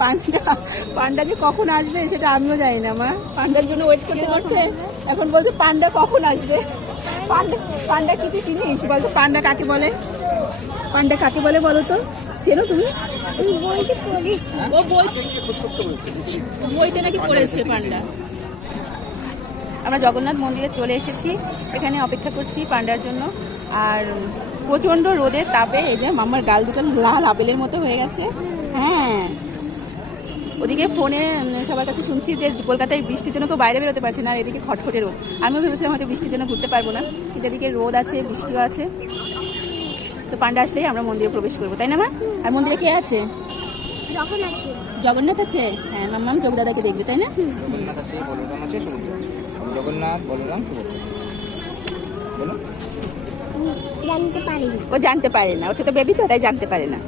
পান্ডা পান্ডা যে কখন আসবে সেটা আমিও জানি না মা। পান্ডার জন্য ওয়েট করতে করতে এখন বলছে পান্ডা কখন আসবে। পান্ডা পান্ডা কি তুই চিনিস বলতো? পান্ডা কাকে বলে? পান্ডা কাকে বলে বলো তো? চেনো তুমি? ও বইতে নাকি পড়েছে পান্ডা। আমরা জগন্নাথ মন্দিরে চলে এসেছি, এখানে অপেক্ষা করছি পান্ডার জন্য। আর প্রচণ্ড রোদের তাপে এই যে মাম্মার গাল দুটো লাল আপেলের মতো হয়ে গেছে। হ্যাঁ, ওদিকে ফোনে সবার কাছে শুনছি যে কলকাতায় বৃষ্টির জন্য কেউ বাইরে বেরোতে পারছে না, আর এদিকে খটখটে রোদ। আমিও ভেবেছিলাম হয়তো বৃষ্টির জন্য ঘুরতে পারবো না, কিন্তু এদিকে রোদ আছে, বৃষ্টিও আছে। তো পান্ডা আসলেই আমরা মন্দিরে প্রবেশ করবো, তাই না মা? আর মন্দিরে কে আছে? জগন্নাথ আছে। হ্যাঁ, মাম্মাম যোগদাদাকে দেখবে, তাই না? জগন্নাথ আছে, বলরাম আছে, সুভদ্রা। জগন্নাথ, বলরাম, সুভদ্রা। বলো। ও জানতে পারে না, ও ছোট বেবি তো, তাই জানতে পারে না।